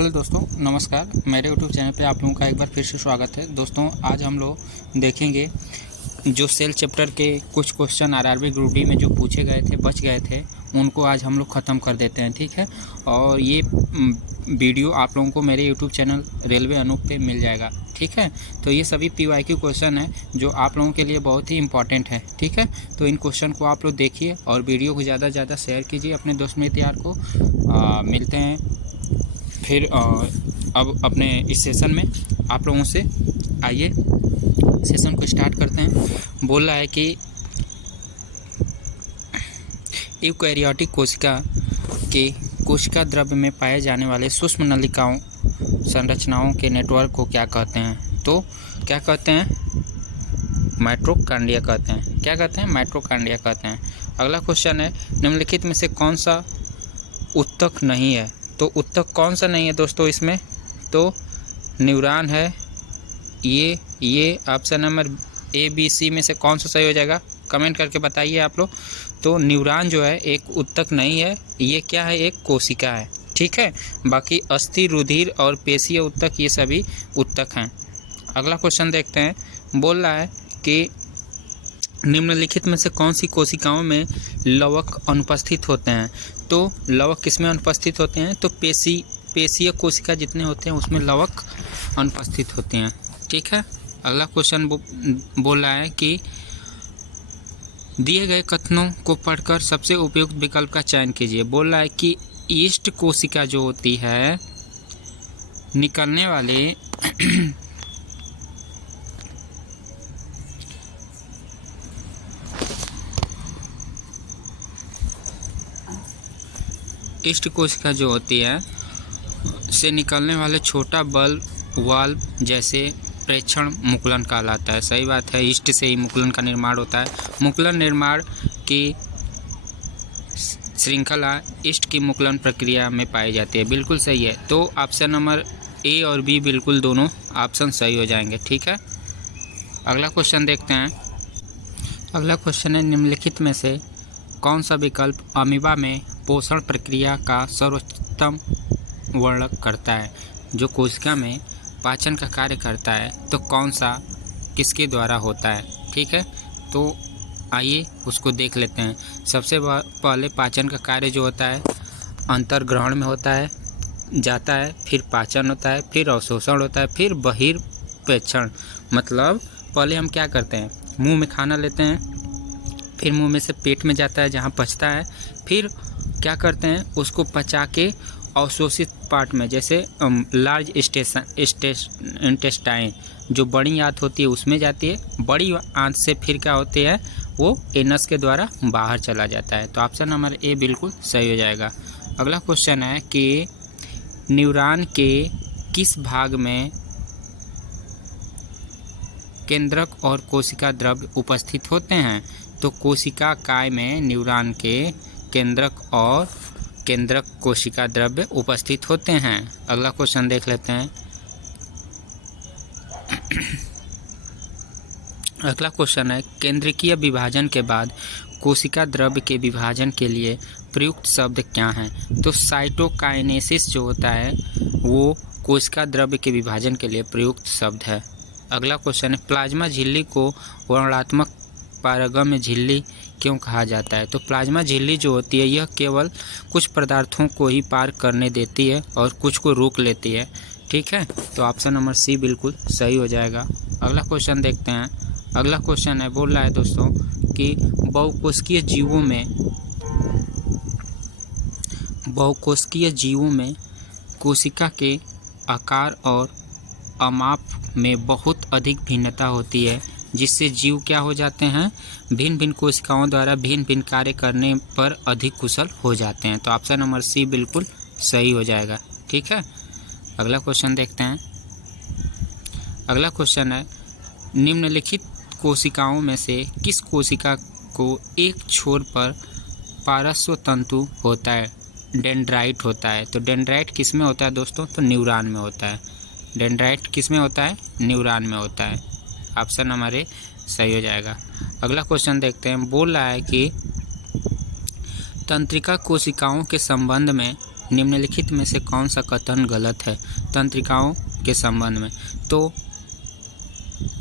Hello दोस्तों, नमस्कार। मेरे यूट्यूब चैनल पे आप लोगों का एक बार फिर से स्वागत है। दोस्तों, आज हम लोग देखेंगे जो सेल चैप्टर के कुछ क्वेश्चन आरआरबी ग्रुप डी में जो पूछे गए थे, बच गए थे, उनको आज हम लोग ख़त्म कर देते हैं। ठीक है। और ये वीडियो आप लोगों को मेरे यूट्यूब चैनल रेलवे अनूप पे मिल जाएगा। ठीक है। तो ये सभी पीवाईक्यू क्वेश्चन है जो आप लोगों के लिए बहुत ही इंपॉर्टेंट है। ठीक है। तो इन क्वेश्चन को आप लोग देखिए और वीडियो को ज़्यादा से ज़्यादा शेयर कीजिए अपने दोस्त मित्र यार को। मिलते हैं फिर अब अपने इस सेशन में आप लोगों से। आइए सेशन को स्टार्ट करते हैं। बोल रहा है कि यूकैरियोटिक कोशिका के कोशिका द्रव्य में पाए जाने वाले सूक्ष्म नलिकाओं संरचनाओं के नेटवर्क को क्या कहते हैं? तो क्या कहते हैं? माइटोकॉन्ड्रिया कहते हैं। क्या कहते हैं? माइटोकॉन्ड्रिया कहते हैं। अगला क्वेश्चन है, निम्नलिखित में से कौन सा उत्तक नहीं है? तो उत्तक कौन सा नहीं है दोस्तों इसमें? तो न्यूरॉन है। ये option number A B C में से कौन सा सही हो जाएगा? कमेंट करके बताइए आप लोग। तो न्यूरॉन जो है एक उत्तक नहीं है, ये क्या है? एक कोशिका है। ठीक है। बाकी अस्थि, रुधिर और पेशीय उत्तक ये सभी उत्तक हैं। अगला क्वेश्चन देखते हैं। बोल रहा है कि निम्नलिखित में से कौन सी कोशिकाओं में लवक अनुपस्थित होते हैं? तो लवक किस में अनुपस्थित होते हैं? तो पेशीय कोशिका जितने होते हैं उसमें लवक अनुपस्थित होते हैं। ठीक है। अगला क्वेश्चन बोल रहा है कि दिए गए कथनों को पढ़कर सबसे उपयुक्त विकल्प का चयन कीजिए। बोल रहा है कि ईस्ट कोशिका जो होती है निकलने वाले ईस्ट कोशिका जो होती है से निकलने वाले छोटा बल्ब वाल्व जैसे प्रेक्षण मुकुलन कहलाता है। सही बात है, ईस्ट से ही मुकुलन का निर्माण होता है। मुकुलन निर्माण की श्रृंखला ईस्ट की मुकुलन प्रक्रिया में पाई जाती है। बिल्कुल सही है। तो ऑप्शन नंबर ए और बी बिल्कुल दोनों ऑप्शन सही हो जाएंगे। ठीक है। अगला क्वेश्चन देखते हैं। अगला क्वेश्चन है, निम्नलिखित में से कौन सा विकल्प अमीबा में पोषण प्रक्रिया का सर्वोत्तम वर्णन करता है? जो कोशिका में पाचन का कार्य करता है तो कौन सा किसके द्वारा होता है? ठीक है। तो आइए उसको देख लेते हैं। सबसे पहले पाचन का कार्य जो होता है अंतर्ग्रहण में होता है, जाता है, फिर पाचन होता है, फिर अवशोषण होता है, फिर बहिर्प्रेक्षण। मतलब पहले हम क्या करते हैं, मुंह में खाना लेते हैं, फिर मुंह में से पेट में जाता है जहाँ पचता है, फिर क्या करते हैं उसको पचा के अवशोषित पार्ट में जैसे लार्ज इंटेस्टाइन जो बड़ी आंत होती है उसमें जाती है। बड़ी आंत से फिर क्या होती है वो एनस के द्वारा बाहर चला जाता है। तो ऑप्शन नंबर ए बिल्कुल सही हो जाएगा। अगला क्वेश्चन है कि न्यूरॉन के किस भाग में केंद्रक और कोशिका द्रव्य उपस्थित होते हैं? तो कोशिका काय में न्यूरॉन के केंद्रक और केंद्रक कोशिका द्रव्य उपस्थित होते हैं। अगला क्वेश्चन देख लेते हैं। अगला क्वेश्चन है, केंद्रकीय विभाजन के बाद कोशिका द्रव्य के विभाजन के लिए प्रयुक्त शब्द क्या हैं? तो साइटोकाइनेसिस जो होता है वो कोशिका द्रव्य के विभाजन के लिए प्रयुक्त शब्द है। अगला क्वेश्चन है, प्लाज्मा झिल्ली को वर्णनात्मक पारगम्य झिल्ली क्यों कहा जाता है? तो प्लाज्मा झिल्ली जो होती है यह केवल कुछ पदार्थों को ही पार करने देती है और कुछ को रोक लेती है। ठीक है। तो ऑप्शन नंबर सी बिल्कुल सही हो जाएगा। अगला क्वेश्चन देखते हैं। अगला क्वेश्चन है, बोल रहा है दोस्तों कि बहुकोशिकीय जीवों में कोशिका के आकार और अमाप में बहुत अधिक भिन्नता होती है, जिससे जीव क्या हो जाते हैं, भिन्न भिन्न कोशिकाओं द्वारा भिन्न भिन्न कार्य करने पर अधिक कुशल हो जाते हैं। तो ऑप्शन नंबर सी बिल्कुल सही हो जाएगा। ठीक है। अगला क्वेश्चन देखते हैं। अगला क्वेश्चन है, निम्नलिखित कोशिकाओं में से किस कोशिका को एक छोर पर पार्श्व तंतु होता है? डेंड्राइट होता है। तो डेंड्राइट किस में होता है दोस्तों? तो न्यूरॉन में होता है। डेंड्राइट किस में होता है? न्यूरॉन में होता है। ऑप्शन नंबर ए सही हो जाएगा। अगला क्वेश्चन देखते हैं। बोल रहा है कि तंत्रिका कोशिकाओं के संबंध में निम्नलिखित में से कौन सा कथन गलत है तंत्रिकाओं के संबंध में? तो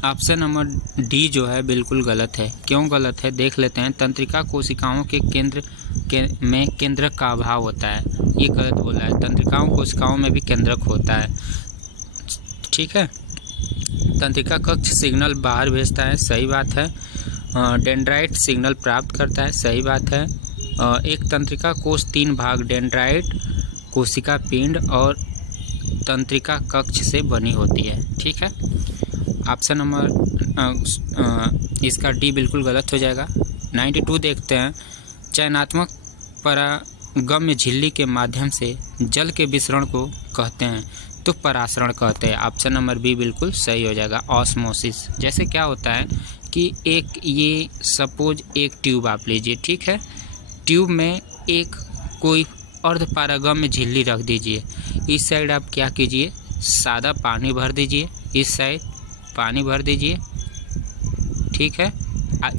ऑप्शन नंबर डी जो है बिल्कुल गलत है। क्यों गलत है देख लेते हैं। तंत्रिका कोशिकाओं के में केंद्रक का अभाव होता है, ये गलत बोला है। तंत्रिकाओं कोशिकाओं में भी केंद्रक होता है, ठीक है। तंत्रिका कक्ष सिग्नल बाहर भेजता है, सही बात है। डेंड्राइट सिग्नल प्राप्त करता है, सही बात है। एक तंत्रिका कोश 3 भाग डेंड्राइट, कोशिका पिंड और तंत्रिका कक्ष से बनी होती है, ठीक है। ऑप्शन नंबर इसका डी बिल्कुल गलत हो जाएगा। 92 देखते हैं। चयनात्मक परागम्य झिल्ली के माध्यम से जल के विसरण को कहते हैं, तो परासरण कहते हैं। ऑप्शन नंबर बी बिल्कुल सही हो जाएगा, ऑस्मोसिस। जैसे क्या होता है कि ये सपोज एक ट्यूब आप लीजिए, ठीक है। ट्यूब में एक कोई अर्धपारगम्य झिल्ली रख दीजिए। इस साइड आप क्या कीजिए, सादा पानी भर दीजिए, इस साइड पानी भर दीजिए, ठीक है।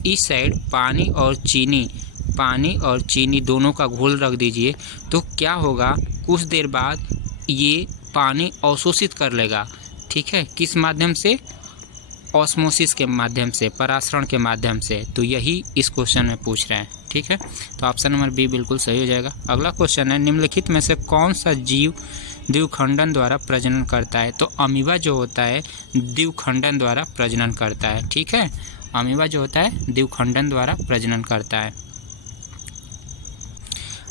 इस साइड पानी और चीनी दोनों का घोल रख दीजिए। तो क्या होगा, कुछ देर बाद ये पानी अवशोषित कर लेगा, ठीक है। किस माध्यम से? ऑस्मोसिस के माध्यम से, परासरण के माध्यम से। तो यही इस क्वेश्चन में पूछ रहे हैं, ठीक है। तो ऑप्शन नंबर बी बिल्कुल सही हो जाएगा। अगला क्वेश्चन है, निम्नलिखित में से कौन सा जीव द्विखंडन द्वारा प्रजनन करता है? तो अमीबा जो होता है द्विखंडन द्वारा प्रजनन करता है, ठीक है। अमीबा जो होता है द्विखंडन द्वारा प्रजनन करता है।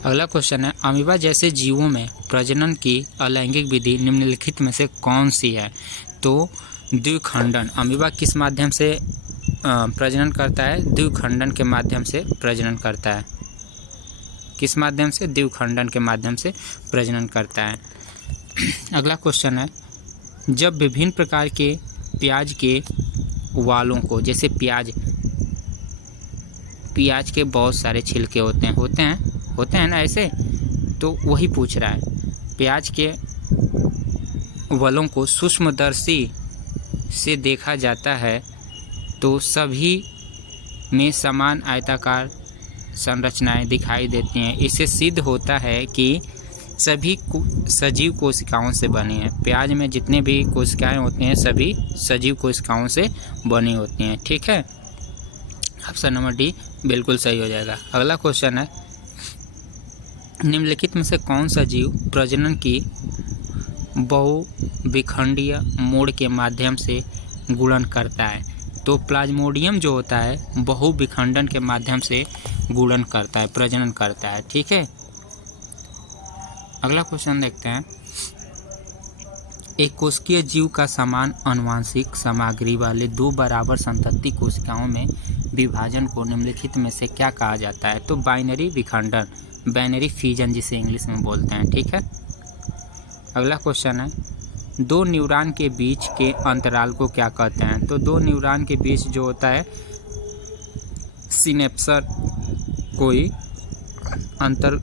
अगला क्वेश्चन है, अमीबा जैसे जीवों में प्रजनन की अलैंगिक विधि निम्नलिखित में से कौन सी है? तो द्विखंडन। अमीबा किस माध्यम से प्रजनन करता है? द्विखंडन के माध्यम से प्रजनन करता है। किस माध्यम से? द्विखंडन के माध्यम से प्रजनन करता है। अगला क्वेश्चन है, जब विभिन्न प्रकार के प्याज के वालों को, जैसे प्याज के बहुत सारे छिलके होते हैं ना ऐसे, तो वही पूछ रहा है। प्याज के वलों को सूक्ष्मदर्शी से देखा जाता है तो सभी में समान आयताकार संरचनाएं दिखाई देती हैं। इससे सिद्ध होता है कि सभी सजीव कोशिकाओं से बनी है। प्याज में जितने भी कोशिकाएं होती हैं सभी सजीव कोशिकाओं से बनी होती हैं, ठीक है। ऑप्शन नंबर डी बिल्कुल सही हो जाएगा। अगला क्वेश्चन है, निम्नलिखित में से कौन सा जीव प्रजनन की बहुविखंडीय मोड़ के माध्यम से गुणन करता है? तो प्लाज्मोडियम जो होता है बहुविखंडन के माध्यम से गुणन करता है, प्रजनन करता है, ठीक है। अगला क्वेश्चन देखते हैं, एक कोशिकीय जीव का समान आनुवंशिक सामग्री वाले 2 बराबर संतति कोशिकाओं में विभाजन को निम्नलिखित में से क्या कहा जाता है? तो बाइनरी विखंडन, बाइनरी फिजन जिसे इंग्लिश में बोलते हैं, ठीक है। अगला क्वेश्चन है, 2 न्यूरॉन के बीच के अंतराल को क्या कहते हैं? तो 2 न्यूरॉन के बीच जो होता है सिनेप्सर, कोई अंतर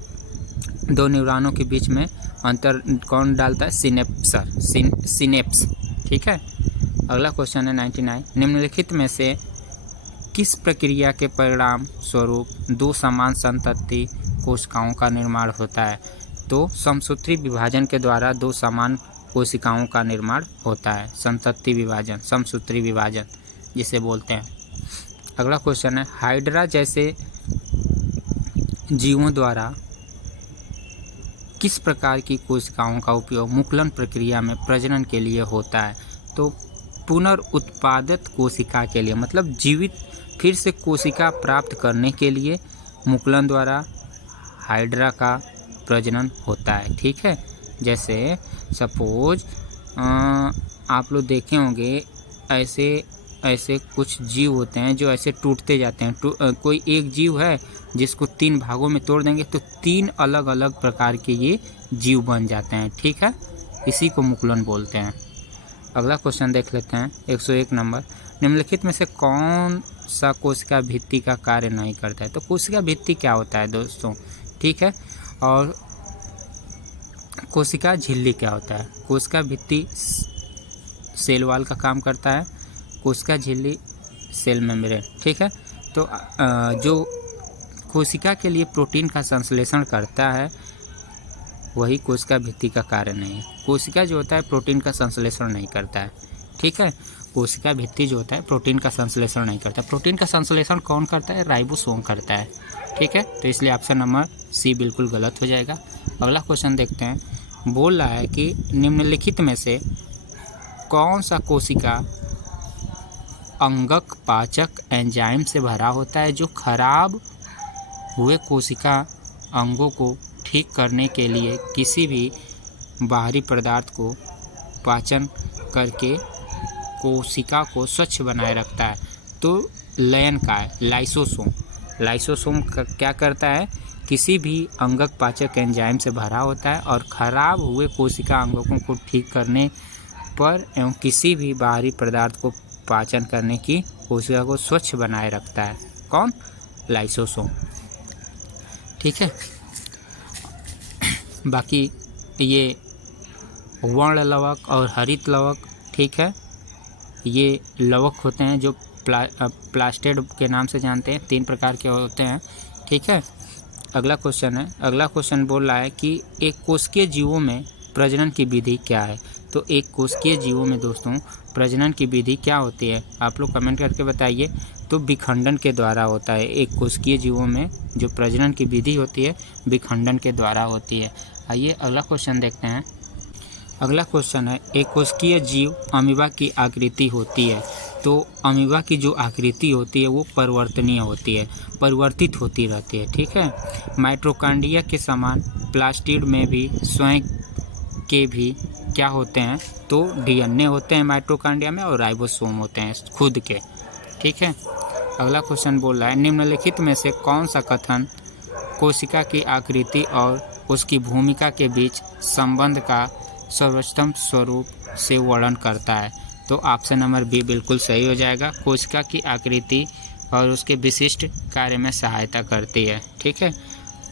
2 न्यूरॉनों के बीच में अंतर कौन डालता है? सिनेप्स, ठीक है। अगला क्वेश्चन है 99, निम्नलिखित में से किस प्रक्रिया के परिणाम स्वरूप 2 समान संतति कोशिकाओं का निर्माण होता है? तो समसूत्री विभाजन के द्वारा 2 समान कोशिकाओं का निर्माण होता है। संतति विभाजन, समसूत्री विभाजन जिसे बोलते हैं। अगला क्वेश्चन है, हाइड्रा जैसे जीवों द्वारा किस प्रकार की कोशिकाओं का उपयोग मुकुलन प्रक्रिया में प्रजनन के लिए होता है? तो पुनर्उत्पादित कोशिका के लिए, मतलब जीवित फिर से कोशिका प्राप्त करने के लिए मुकुलन द्वारा हाइड्रा का प्रजनन होता है, ठीक है। जैसे सपोज आप लोग देखे होंगे ऐसे कुछ जीव होते हैं जो ऐसे टूटते जाते हैं। कोई एक जीव है जिसको 3 भागों में तोड़ देंगे तो 3 अलग अलग प्रकार के ये जीव बन जाते हैं, ठीक है। इसी को मुकुलन बोलते हैं। अगला क्वेश्चन देख लेते हैं 101 नंबर, निम्नलिखित में से कौन सा कोशिका भित्ति का कार्य नहीं करता है? तो कोशिका भित्ति क्या होता है दोस्तों, ठीक है। और कोशिका झिल्ली क्या होता है? कोशिका भित्ति सेल वॉल का काम करता है, कोशिका झिल्ली सेल मेम्ब्रेन, ठीक है। तो जो कोशिका के लिए प्रोटीन का संश्लेषण करता है वही कोशिका भित्ति का कार्य नहीं है। कोशिका जो होता है प्रोटीन का संश्लेषण नहीं करता है, ठीक है। कोशिका भित्ति जो होता है प्रोटीन का संश्लेषण नहीं करता। प्रोटीन का संश्लेषण कौन करता है? राइबोसोम करता है, ठीक है। तो इसलिए ऑप्शन नंबर सी बिल्कुल गलत हो जाएगा। अगला क्वेश्चन देखते हैं। बोल रहा है कि निम्नलिखित में से कौन सा कोशिका अंगक पाचक एंजाइम से भरा होता है जो खराब हुए कोशिका अंगों को ठीक करने के लिए किसी भी बाहरी पदार्थ को पाचन करके कोशिका को स्वच्छ बनाए रखता है? तो लयन का है लाइसोसोम। लाइसोसोम क्या करता है? किसी भी अंगक पाचक एंजाइम से भरा होता है और खराब हुए कोशिका अंगों को ठीक करने पर एवं किसी भी बाहरी पदार्थ को पाचन करने की कोशिका को स्वच्छ बनाए रखता है। कौन? लाइसोसोम, ठीक है। बाकी ये वर्ण लवक और हरित लवक, ठीक है, ये लवक होते हैं जो प्लास्टेड के नाम से जानते हैं। 3 प्रकार के होते हैं, ठीक है। अगला क्वेश्चन है। अगला क्वेश्चन बोल रहा है कि एक कोशिकीय जीवों में प्रजनन की विधि क्या है? तो एक कोशिकीय जीवों में दोस्तों प्रजनन की विधि क्या होती है? आप लोग कमेंट करके बताइए। तो विखंडन के द्वारा होता है। एक कोशिकीय जीवों में जो प्रजनन की विधि होती है विखंडन के द्वारा होती है। आइए अगला क्वेश्चन देखते हैं। अगला क्वेश्चन है, एक कोशिकीय जीव अमीबा की आकृति होती है। तो अमीबा की जो आकृति होती है वो परिवर्तनीय होती है, परिवर्तित होती रहती है, ठीक है। माइटोकॉन्ड्रिया के समान प्लास्टिड में भी स्वयं के भी क्या होते हैं? तो डीएनए होते हैं माइटोकॉन्ड्रिया में और राइबोसोम होते हैं खुद के, ठीक है। अगला क्वेश्चन बोल रहा है, निम्नलिखित में से कौन सा कथन कोशिका की आकृति और उसकी भूमिका के बीच संबंध का सर्वोत्तम स्वरूप से वर्णन करता है? तो ऑप्शन नंबर बी बिल्कुल सही हो जाएगा। कोशिका की आकृति और उसके विशिष्ट कार्य में सहायता करती है, ठीक है।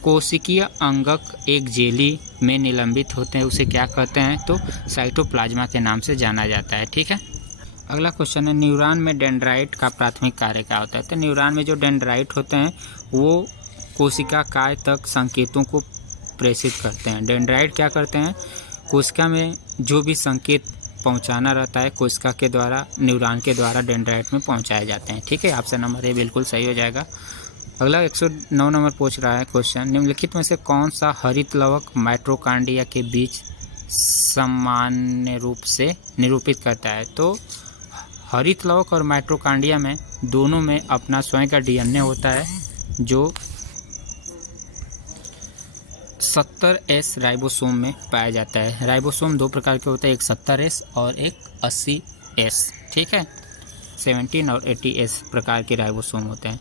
कोशिकीय अंगक एक जेली में निलंबित होते हैं, उसे क्या कहते हैं? तो साइटोप्लाज्मा के नाम से जाना जाता है, ठीक है। अगला क्वेश्चन है, न्यूरॉन में डेंड्राइट का प्राथमिक कार्य क्या होता है? तो न्यूरॉन में जो डेंड्राइट होते हैं वो कोशिका काय तक संकेतों को प्रेषित करते हैं। डेंड्राइट क्या करते हैं? कोशिका में जो भी संकेत पहुंचाना रहता है कोशिका के द्वारा, न्यूरॉन के द्वारा डेंड्राइट में पहुंचाए जाते हैं, ठीक है। ऑप्शन नंबर ए बिल्कुल सही हो जाएगा। अगला 109 नंबर पूछ रहा है क्वेश्चन, निम्नलिखित में से कौन सा हरित लवक माइटोकॉन्ड्रिया के बीच सामान्य रूप से निरूपित करता है? तो हरित लवक और माइटोकॉन्ड्रिया में दोनों में अपना स्वयं का डीएनए होता है जो 70S राइबोसोम में पाया जाता है। राइबोसोम 2 प्रकार के होते हैं, एक 70S और एक 80S, ठीक है। 17 और 80S प्रकार के राइबोसोम होते हैं।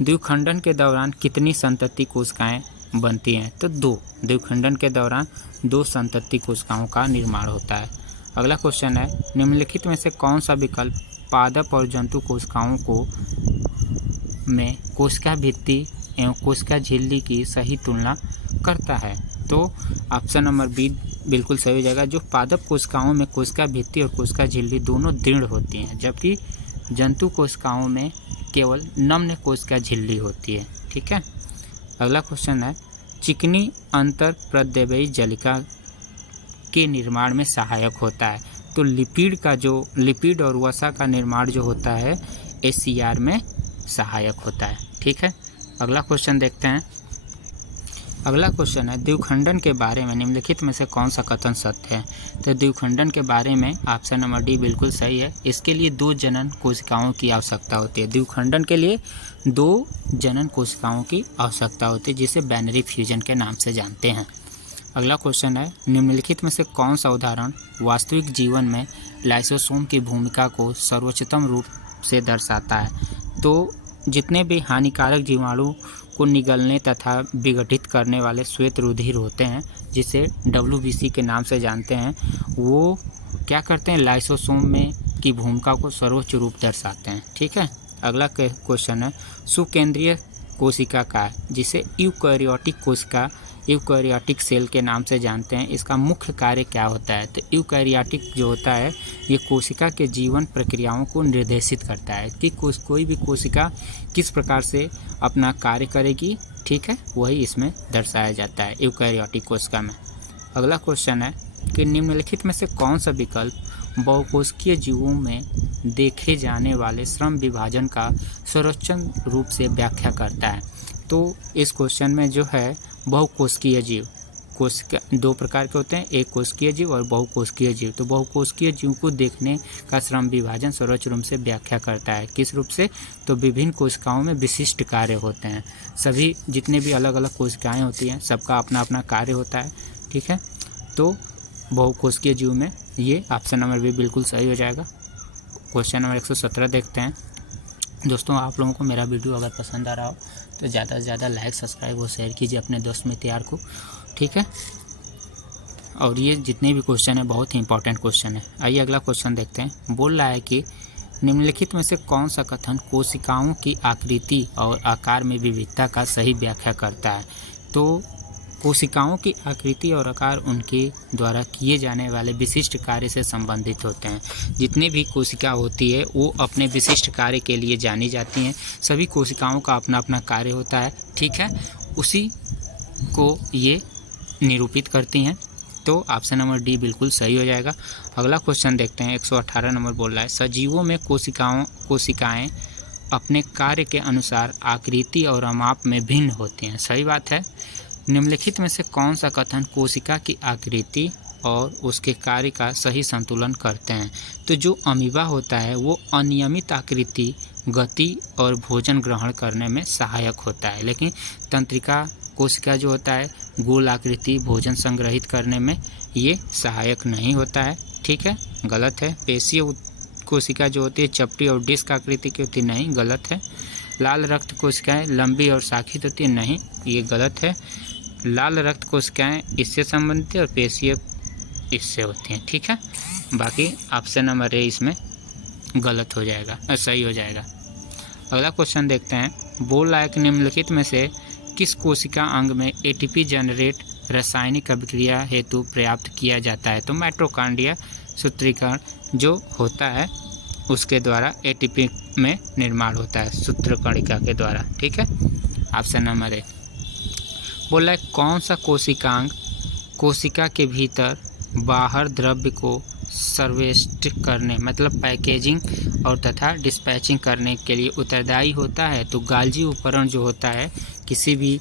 द्विखंडन के दौरान कितनी संतति कोशिकाएं बनती हैं? तो 2। द्विखंडन के दौरान 2 संतति कोशिकाओं का निर्माण होता है। अगला क्वेश्चन है, निम्नलिखित में से कौन सा विकल्प पादप और जंतु कोशिकाओं को में कोशिका भित्ति एवं कोशिका झिल्ली की सही तुलना करता है? तो ऑप्शन नंबर बी बिल्कुल सही हो जाएगा। जो पादप कोशिकाओं में कोशिका भित्ति और कोशिका झिल्ली दोनों दृढ़ होती हैं, जबकि जंतु कोशिकाओं में केवल नम्य कोशिका झिल्ली होती है, ठीक है। अगला क्वेश्चन है, चिकनी अंतर प्रद्रव्यी जलिका के निर्माण में सहायक होता है? तो लिपिड और वसा का निर्माण जो होता है HCR में सहायक होता है, ठीक है। अगला क्वेश्चन देखते हैं। अगला क्वेश्चन है, द्विखंडन के बारे में निम्नलिखित में से कौन सा कथन सत्य है? तो द्विखंडन के बारे में ऑप्शन नंबर डी बिल्कुल सही है। इसके लिए 2 जनन कोशिकाओं की आवश्यकता होती है। द्विखंडन के लिए 2 जनन कोशिकाओं की आवश्यकता होती है, जिसे बाइनरी फ्यूजन के नाम से जानते हैं। अगला क्वेश्चन है, निम्नलिखित में से कौन सा उदाहरण वास्तविक जीवन में लाइसोसोम की भूमिका को सर्वोच्चतम रूप से दर्शाता है? तो जितने भी हानिकारक जीवाणु को निगलने तथा विघटित करने वाले श्वेत रुधिर होते हैं, जिसे WBC के नाम से जानते हैं, वो क्या करते हैं? लाइसोसोम में की भूमिका को सर्वोच्च रूप दर्शाते हैं, ठीक है। अगला क्वेश्चन है, सुकेंद्रीय कोशिका का, जिसे यूकैरियोटिक कोशिका यूकैरियोटिक सेल के नाम से जानते हैं, इसका मुख्य कार्य क्या होता है? तो यूकैरियोटिक जो होता है ये कोशिका के जीवन प्रक्रियाओं को निर्देशित करता है कि कोई भी कोशिका किस प्रकार से अपना कार्य करेगी, ठीक है, वही इसमें दर्शाया जाता है यूकैरियोटिक कोशिका में। अगला क्वेश्चन है कि निम्नलिखित में से कौन सा विकल्प बहुकोशिकीय जीवों में देखे जाने वाले श्रम विभाजन का सर्वोच्च रूप से व्याख्या करता है। तो इस क्वेश्चन में जो है बहुकोशिकीय जीव, कोशिका दो प्रकार के होते हैं, एक कोशिकीय जीव और बहुकोशिकीय जीव। तो बहुकोशिकीय जीव को देखने का श्रम विभाजन सर्वोच्च रूप से व्याख्या करता है। किस रूप से? तो विभिन्न कोशिकाओं में विशिष्ट कार्य होते हैं। सभी जितने भी अलग अलग कोशिकाएं होती हैं सबका अपना अपना कार्य होता है, ठीक है। तो बहुकोशिकीय जीव में ये ऑप्शन नंबर बी बिल्कुल सही हो जाएगा। क्वेश्चन नंबर 117 देखते हैं। दोस्तों, आप लोगों को मेरा वीडियो अगर पसंद आ रहा हो तो ज़्यादा से ज़्यादा लाइक, सब्सक्राइब और शेयर कीजिए अपने दोस्त में तैयार को, ठीक है। और ये जितने भी क्वेश्चन है बहुत ही इंपॉर्टेंट क्वेश्चन है। आइए अगला क्वेश्चन देखते हैं। बोल रहा है कि निम्नलिखित में से कौन सा कथन कोशिकाओं की आकृति और आकार में विविधता का सही व्याख्या करता है। तो कोशिकाओं की आकृति और आकार उनके द्वारा किए जाने वाले विशिष्ट कार्य से संबंधित होते हैं। जितनी भी कोशिका होती है वो अपने विशिष्ट कार्य के लिए जानी जाती हैं। सभी कोशिकाओं का अपना अपना कार्य होता है, ठीक है। उसी को ये निरूपित करती हैं। तो ऑप्शन नंबर डी बिल्कुल सही हो जाएगा। अगला क्वेश्चन देखते हैं। 118 नंबर बोल रहा है, सजीवों में कोशिकाएं अपने कार्य के अनुसार आकृति और माप में भिन्न होती हैं। सही बात है। निम्नलिखित में से कौन सा कथन कोशिका की आकृति और उसके कार्य का सही संतुलन करते हैं। तो जो अमीबा होता है वो अनियमित आकृति, गति और भोजन ग्रहण करने में सहायक होता है, लेकिन तंत्रिका कोशिका जो होता है गोल आकृति भोजन संग्रहित करने में ये सहायक नहीं होता है, ठीक है, गलत है। पेशीय कोशिका जो होती है चपटी और डिस्क आकृति की होती है, नहीं, गलत है। लाल रक्त कोशिकाएं लंबी और शाखित होती है, नहीं, ये गलत है। लाल रक्त कोशिकाएं इससे संबंधित है और पेशीय इससे होती हैं, ठीक है। बाकी ऑप्शन नंबर ए इसमें गलत हो जाएगा, सही हो जाएगा। अगला क्वेश्चन देखते हैं। बोल रहा है कि निम्नलिखित में से किस कोशिका अंग में एटीपी जनरेट रासायनिक अभिक्रिया हेतु पर्याप्त किया जाता है। तो माइटोकॉन्ड्रिया सूत्रीकरण जो होता है उसके द्वारा एटीपी में निर्माण होता है सूत्रकणिका के द्वारा, ठीक है। ऑप्शन नंबर ए। बोला है कौन सा कोशिकांग कोशिका के भीतर बाहर द्रव्य को सर्वेष्ट करने मतलब पैकेजिंग और तथा डिस्पैचिंग करने के लिए उत्तरदायी होता है। तो गाल्जी उपकरण जो होता है किसी भी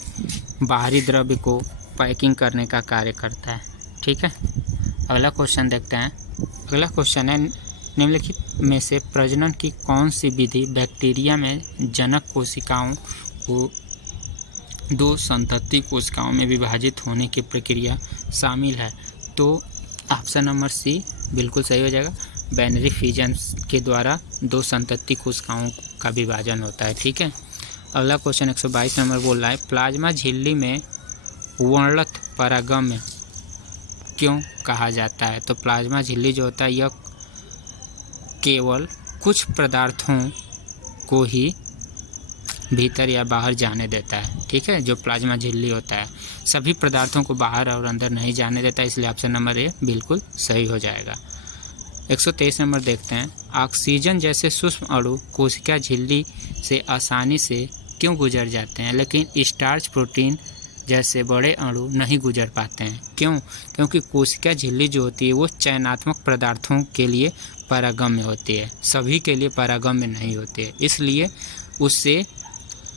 बाहरी द्रव्य को पैकिंग करने का कार्य करता है, ठीक है। अगला क्वेश्चन देखते हैं। अगला क्वेश्चन है, निम्नलिखित में से प्रजनन की कौन सी विधि बैक्टीरिया में जनक कोशिकाओं को दो संतति कोशिकाओं में विभाजित होने की प्रक्रिया शामिल है। तो ऑप्शन नंबर सी बिल्कुल सही हो जाएगा। बाइनरी फिजन के द्वारा दो संतति कोशिकाओं का विभाजन होता है, ठीक है। अगला क्वेश्चन 122 नंबर बोल रहा है, प्लाज्मा झिल्ली में वर्णरत परागम्य क्यों कहा जाता है। तो प्लाज्मा झिल्ली जो होता है यह केवल कुछ पदार्थों को ही भीतर या बाहर जाने देता है, ठीक है। जो प्लाज्मा झिल्ली होता है सभी पदार्थों को बाहर और अंदर नहीं जाने देता, इसलिए ऑप्शन नंबर ए बिल्कुल सही हो जाएगा। 123 नंबर देखते हैं। ऑक्सीजन जैसे सूक्ष्म अणु कोशिका झिल्ली से आसानी से क्यों गुजर जाते हैं, लेकिन स्टार्च प्रोटीन जैसे बड़े अणु नहीं गुजर पाते हैं। क्यों? क्योंकि कोशिका झिल्ली जो होती है वो चयनात्मक पदार्थों के लिए परागम्य होती है, सभी के लिए परागम्य नहीं होती है। इसलिए उससे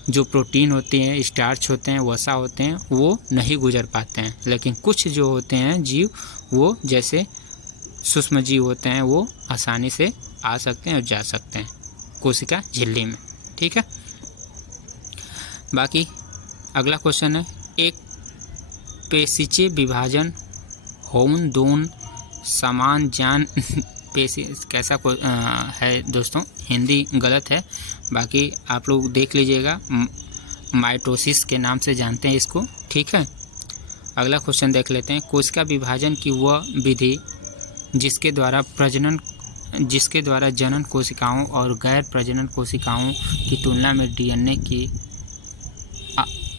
जो प्रोटीन होते हैं, स्टार्च होते हैं, वसा होते हैं, वो नहीं गुजर पाते हैं। लेकिन कुछ जो होते हैं जीव वो जैसे सूक्ष्म जीव होते हैं वो आसानी से आ सकते हैं और जा सकते हैं कोशिका झिल्ली में, ठीक है। बाकी अगला क्वेश्चन है, एक पेशीचे विभाजन होन दोन समान जान पेशी कैसा है दोस्तों, हिंदी गलत है, बाकी आप लोग देख लीजिएगा, माइटोसिस के नाम से जानते हैं इसको, ठीक है। अगला क्वेश्चन देख लेते हैं। कोशिका विभाजन की वह विधि जिसके द्वारा जनन कोशिकाओं और गैर प्रजनन कोशिकाओं की तुलना में डीएनए की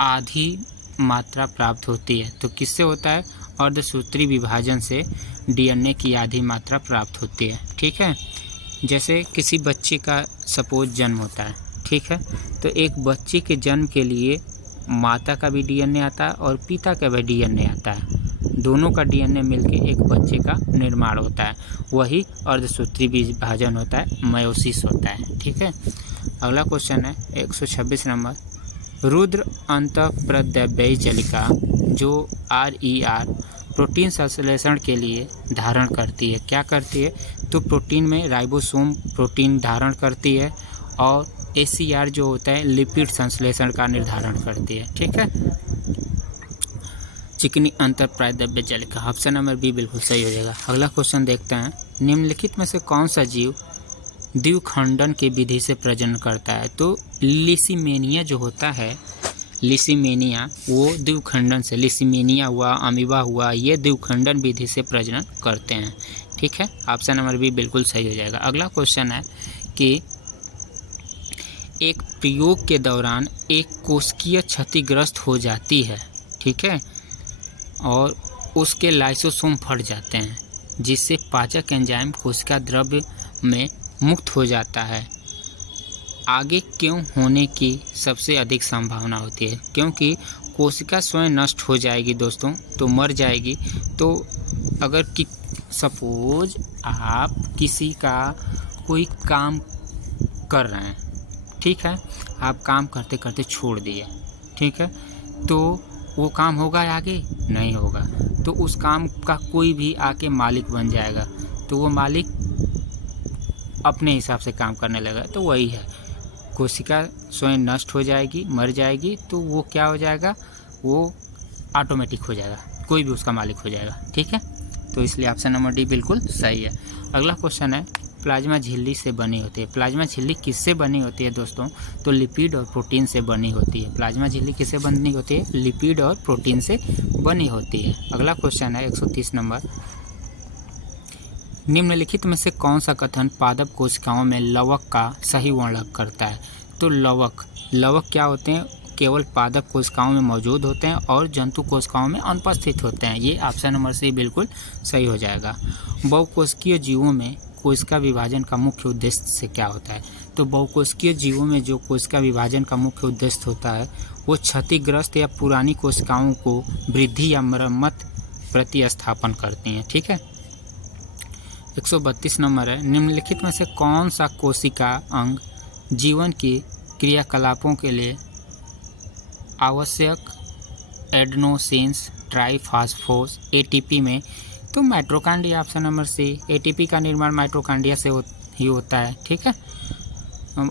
आधी मात्रा प्राप्त होती है। तो किससे होता है? अर्धसूत्री विभाजन से डीएनए की आधी मात्रा प्राप्त होती है, ठीक है। जैसे किसी बच्चे का सपोज जन्म होता है, ठीक है, तो एक बच्चे के जन्म के लिए माता का भी डीएनए आता है और पिता का भी डीएनए आता है। दोनों का डीएनए मिलकर एक बच्चे का निर्माण होता है, वही अर्धसूत्री विभाजन होता है, मयोसिस होता है। ठीक है, अगला क्वेश्चन है 126 नंबर, रुद्र अंतःप्रद्रव्य जलिका जो RER प्रोटीन संश्लेषण के लिए धारण करती है, क्या करती है? तो प्रोटीन में राइबोसोम प्रोटीन धारण करती है और ACR जो होता है लिपिड संश्लेषण का निर्धारण करती है। ठीक है, चिकनी अंतःप्रद्रव्य जलिका, ऑप्शन नंबर बी बिल्कुल सही हो जाएगा। अगला क्वेश्चन देखते हैं, निम्नलिखित में से कौन सा जीव द्विखंडन की विधि से प्रजनन करता है? तो लिसिमेनिया जो होता है, लिसिमेनिया वो द्विखंडन से, लिसिमेनिया हुआ, अमीबा हुआ, ये द्विखंडन विधि से प्रजनन करते हैं। ठीक है, ऑप्शन नंबर बी बिल्कुल सही हो जाएगा। अगला क्वेश्चन है कि एक प्रयोग के दौरान एक कोशिकीय क्षतिग्रस्त हो जाती है, ठीक है, और उसके लाइसोसोम फट जाते हैं, जिससे पाचक एंजाइम कोशिका द्रव्य में मुक्त हो जाता है। आगे क्यों होने की सबसे अधिक संभावना होती है? क्योंकि कोशिका स्वयं नष्ट हो जाएगी दोस्तों, तो मर जाएगी। तो अगर कि सपोज आप किसी का कोई काम कर रहे हैं, ठीक है, आप काम करते करते छोड़ दिए, ठीक है, तो वो काम होगा आगे? नहीं होगा। तो उस काम का कोई भी आके मालिक बन जाएगा, तो वो मालिक अपने हिसाब से काम करने लगा। तो वही है, कोशिका स्वयं नष्ट हो जाएगी, मर जाएगी, तो वो क्या हो जाएगा? वो ऑटोमेटिक हो जाएगा, कोई भी उसका मालिक हो जाएगा। ठीक है, तो इसलिए ऑप्शन नंबर डी बिल्कुल सही है। अगला क्वेश्चन है, प्लाज्मा झिल्ली से बनी होती है। प्लाज्मा झिल्ली किससे बनी होती है दोस्तों? तो लिपिड और प्रोटीन से बनी होती है। प्लाज्मा झिल्ली किससे बनी होती है? लिपिड और प्रोटीन से बनी होती है। अगला क्वेश्चन है 130 नंबर, निम्नलिखित में से कौन सा कथन पादप कोशिकाओं में लवक का सही वर्णन करता है? तो लवक क्या होते हैं? केवल पादप कोशिकाओं में मौजूद होते हैं और जंतु कोशिकाओं में अनुपस्थित होते हैं। ये ऑप्शन नंबर सी बिल्कुल सही हो जाएगा। बहुकोशिकीय जीवों में कोशिका विभाजन का मुख्य उद्देश्य से क्या होता है? तो बहुकोशिकीय जीवों में जो कोशिका विभाजन का मुख्य उद्देश्य होता है वो क्षतिग्रस्त या पुरानी कोशिकाओं को वृद्धि या मरम्मत प्रतिस्थापन करती हैं। ठीक है, 132 नंबर है, निम्नलिखित में से कौन सा कोशिका अंग जीवन की क्रियाकलापों के लिए आवश्यक एडेनोसिन्स ट्राइफॉस्फेट ATP में? तो mitochondria, option number C. ATP का निर्माण माइटोकॉन्ड्रिया से ही होता है। ठीक है,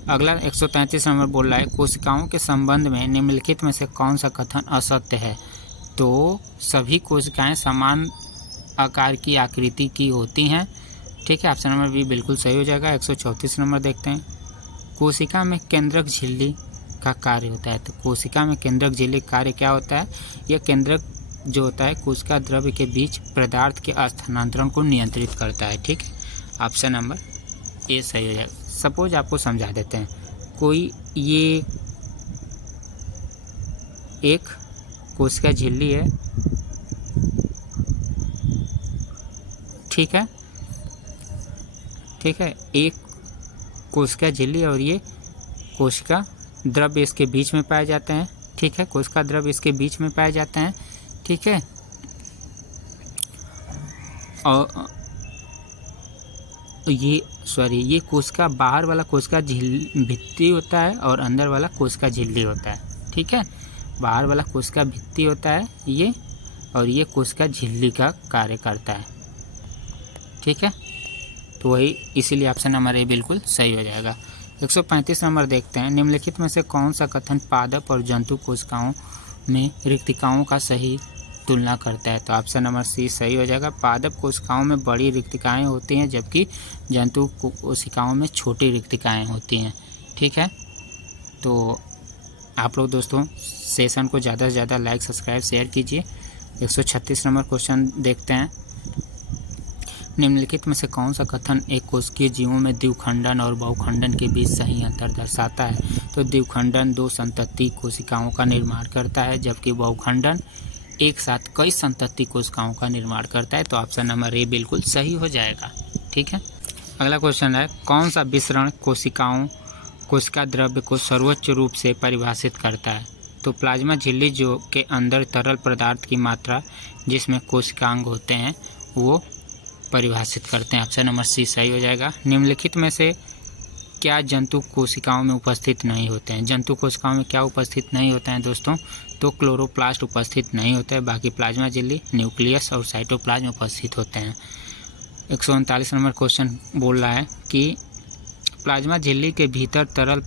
अगला 133 नंबर बोल रहा है, कोशिकाओं के संबंध में निम्नलिखित में से कौन सा कथन असत्य है? तो सभी कोशिकाएं समान आकार की आकृति की होती हैं। ठीक है, ऑप्शन नंबर बी बिल्कुल सही हो जाएगा। 134 नंबर देखते हैं, कोशिका में केंद्रक झिल्ली का कार्य होता है। तो कोशिका में केंद्रक झिल्ली कार्य क्या होता है? यह केंद्रक जो होता है कोशिका द्रव्य के बीच पदार्थ के स्थानांतरण को नियंत्रित करता है। ठीक है, ऑप्शन नंबर ए सही हो जाएगा। सपोज आपको समझा देते हैं, कोई ये एक कोशिका झिल्ली है, ठीक है, एक कोशिका झिल्ली और ये कोशिका द्रव्य इसके बीच में पाए जाते हैं। ठीक है, कोशिका द्रव्य इसके बीच में पाए जाते हैं। ठीक है, और ये कोशिका, बाहर वाला कोशिका भित्ति होता है और अंदर वाला कोशिका झिल्ली होता है। ठीक है, बाहर वाला कोशिका भित्ति होता है ये, और ये कोशिका झिल्ली का कार्य करता है। ठीक है, तो वही, इसीलिए ऑप्शन नंबर ए बिल्कुल सही हो जाएगा। 135 नंबर देखते हैं, निम्नलिखित में से कौन सा कथन पादप और जंतु कोशिकाओं में रिक्तिकाओं का सही तुलना करता है? तो ऑप्शन नंबर सी सही हो जाएगा। पादप कोशिकाओं में बड़ी रिक्तिकाएं होती हैं, जबकि जंतु कोशिकाओं में छोटी रिक्तिकाएं होती हैं। ठीक है, तो आप लोग दोस्तों सेशन को ज़्यादा से ज़्यादा लाइक, सब्सक्राइब, शेयर कीजिए। 136 नंबर क्वेश्चन देखते हैं, निम्नलिखित में से कौन सा कथन एक कोशिकीय जीवों में द्विखंडन और बहुखंडन के बीच सही अंतर दर्शाता है? तो द्विखंडन 2 संतति कोशिकाओं का निर्माण करता है, जबकि बहुखंडन एक साथ कई संतति कोशिकाओं का निर्माण करता है। तो ऑप्शन नंबर ए बिल्कुल सही हो जाएगा। ठीक है, अगला क्वेश्चन है, कौन सा विसरण कोशिका द्रव्य को सर्वोच्च रूप से परिभाषित करता है? तो प्लाज्मा झिल्ली जो के अंदर तरल पदार्थ की मात्रा जिसमें कोशिकांग होते हैं वो परिभाषित करते हैं। ऑप्शन नंबर सी सही हो जाएगा। निम्नलिखित में से क्या जंतु कोशिकाओं में उपस्थित नहीं होते हैं? जंतु कोशिकाओं में क्या उपस्थित नहीं होते हैं दोस्तों? तो क्लोरोप्लास्ट उपस्थित नहीं होते हैं, बाकी प्लाज्मा झिल्ली, न्यूक्लियस और साइटोप्लाज्म उपस्थित होते हैं। 139 नंबर क्वेश्चन बोल रहा है कि प्लाज्मा झिल्ली के भीतर तरल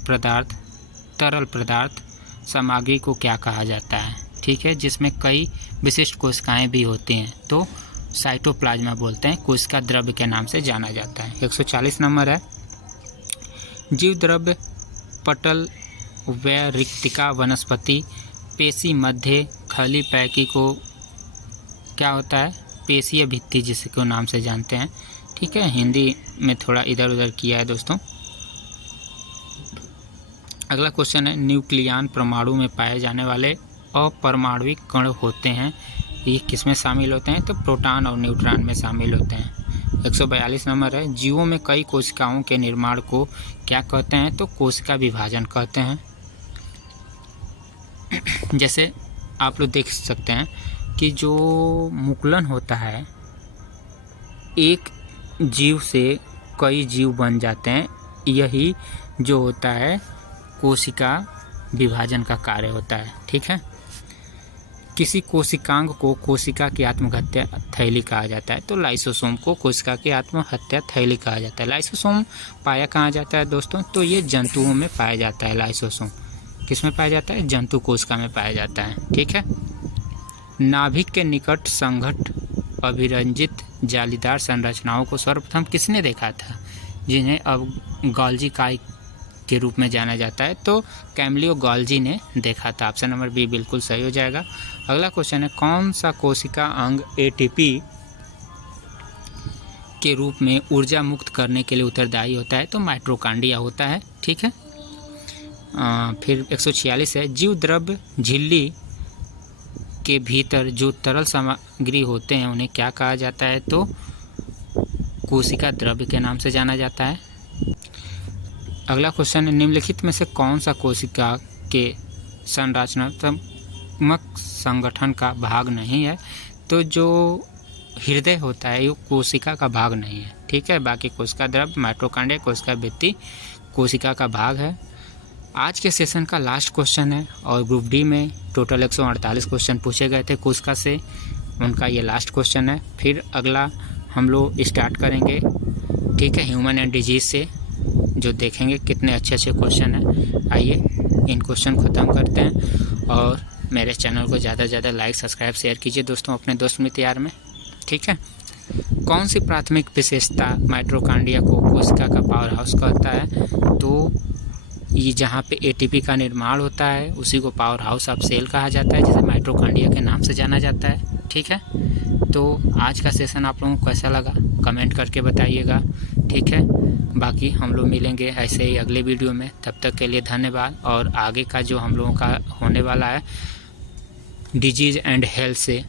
पदार्थ सामग्री को क्या कहा जाता है? ठीक है, जिसमें कई विशिष्ट कोशिकाएं भी होती हैं तो साइटोप्लाज्मा बोलते हैं, कोशिका द्रव्य के नाम से जाना जाता है। 140 नंबर है, जीव द्रव्य पटल व रिक्तिका वनस्पति पेशी मध्य खली पैकी को क्या होता है? पेशीय भित्ति जिसको नाम से जानते हैं। ठीक है, हिंदी में थोड़ा इधर उधर किया है दोस्तों। अगला क्वेश्चन है, न्यूक्लियन परमाणु में पाए जाने वाले अपरमाणविक कण होते हैं, ये किस में शामिल होते हैं? तो प्रोटॉन और न्यूट्रॉन में शामिल होते हैं। 142 नंबर है, जीवों में कई कोशिकाओं के निर्माण को क्या कहते हैं? तो कोशिका विभाजन कहते हैं। जैसे आप लोग देख सकते हैं कि जो मुकुलन होता है, एक जीव से कई जीव बन जाते हैं, यही जो होता है कोशिका विभाजन का कार्य होता है। ठीक है, किसी कोशिकांग को कोशिका की आत्महत्या थैली कहा जाता है, तो लाइसोसोम को कोशिका की आत्महत्या थैली कहा जाता है। लाइसोसोम पाया कहाँ जाता है दोस्तों? तो ये जंतुओं में पाया जाता है। लाइसोसोम किस में पाया जाता है? जंतु कोशिका में पाया जाता है। ठीक है, नाभिक के निकट संघट अभिरंजित जालीदार संरचनाओं को सर्वप्रथम किसने देखा था, जिन्हें अब गोल्जी काय के रूप में जाना जाता है? तो कैमलियो गोल्जी ने देखा था। ऑप्शन नंबर बी बिल्कुल सही हो जाएगा। अगला क्वेश्चन है, कौन सा कोशिका अंग एटीपी के रूप में ऊर्जा मुक्त करने के लिए उत्तरदायी होता है? तो माइटोकॉन्ड्रिया होता है। ठीक है, फिर 146 है, जीव द्रव्य झिल्ली के भीतर जो तरल सामग्री होते हैं उन्हें क्या कहा जाता है? तो कोशिका द्रव्य के नाम से जाना जाता है। अगला क्वेश्चन है, निम्नलिखित में से कौन सा कोशिका के संरचनात्मक संगठन का भाग नहीं है? तो जो हृदय होता है ये कोशिका का भाग नहीं है। ठीक है, बाकी कोशिका द्रव्य, माइटोकॉन्ड्रिया, कोशिका भित्ति कोशिका का भाग है। आज के सेशन का लास्ट क्वेश्चन है और ग्रुप डी में टोटल 148 क्वेश्चन पूछे गए थे कोशिका से, उनका ये लास्ट क्वेश्चन है। फिर अगला हम लोग स्टार्ट करेंगे, ठीक है, ह्यूमन एंड डिजीज से, जो देखेंगे कितने अच्छे अच्छे क्वेश्चन हैं। आइए इन क्वेश्चन ख़त्म करते हैं और मेरे चैनल को ज़्यादा से ज़्यादा लाइक, सब्सक्राइब, शेयर कीजिए दोस्तों अपने दोस्त मित्र यार में। ठीक है, कौन सी प्राथमिक विशेषता माइटोकॉन्ड्रिया को कोशिका का पावर हाउस कहता है? तो ये जहाँ पे एटीपी का निर्माण होता है उसी को पावर हाउस ऑफ सेल कहा जाता है, जिसे माइटोकॉन्ड्रिया के नाम से जाना जाता है। ठीक है, तो आज का सेशन आप लोगों को कैसा लगा कमेंट करके बताइएगा। ठीक है, बाकी हम लोग मिलेंगे ऐसे ही अगले वीडियो में, तब तक के लिए धन्यवाद। और आगे का जो हम लोगों का होने वाला है डिजीज़ एंड हेल्थ से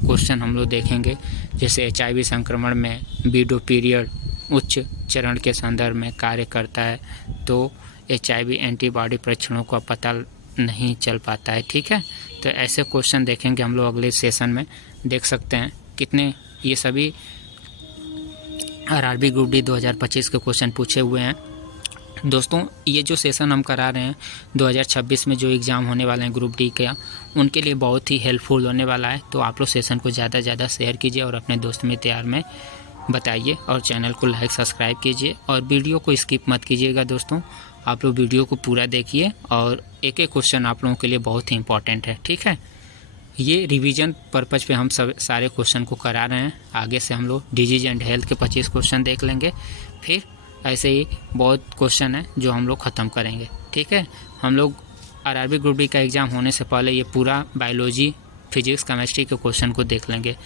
क्वेश्चन हम लोग देखेंगे, जैसे HIV संक्रमण में बीडो पीरियड उच्च चरण के संदर्भ में कार्य करता है, तो HIV एंटीबॉडी परीक्षणों का पता नहीं चल पाता है। ठीक है, तो ऐसे क्वेश्चन देखेंगे हम लोग अगले सेशन में। देख सकते हैं कितने ये सभी RRB ग्रुप डी 2025 के क्वेश्चन पूछे हुए हैं दोस्तों। ये जो सेशन हम करा रहे हैं 2026 में जो एग्ज़ाम होने वाले हैं ग्रुप डी के, उनके लिए बहुत ही हेल्पफुल होने वाला है। तो आप लोग सेशन को ज़्यादा से ज़्यादा शेयर कीजिए और अपने दोस्त में तैयार में बताइए, और चैनल को लाइक सब्सक्राइब कीजिए और वीडियो को स्किप मत कीजिएगा दोस्तों। आप लोग वीडियो को पूरा देखिए और एक एक क्वेश्चन आप लोगों के लिए बहुत ही इंपॉर्टेंट है। ठीक है, ये रिवीजन पर्पज़ पे हम सब सारे क्वेश्चन को करा रहे हैं। आगे से हम लोग डिजीज एंड हेल्थ के 25 क्वेश्चन देख लेंगे, फिर ऐसे ही बहुत क्वेश्चन है जो हम लोग ख़त्म करेंगे। ठीक है, हम लोग RRB ग्रुप डी का एग्ज़ाम होने से पहले ये पूरा बायोलॉजी, फिजिक्स, केमिस्ट्री के क्वेश्चन को देख लेंगे।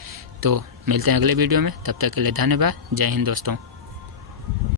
तो मिलते हैं अगले वीडियो में, तब तक के लिए धन्यवाद। जय हिंद दोस्तों।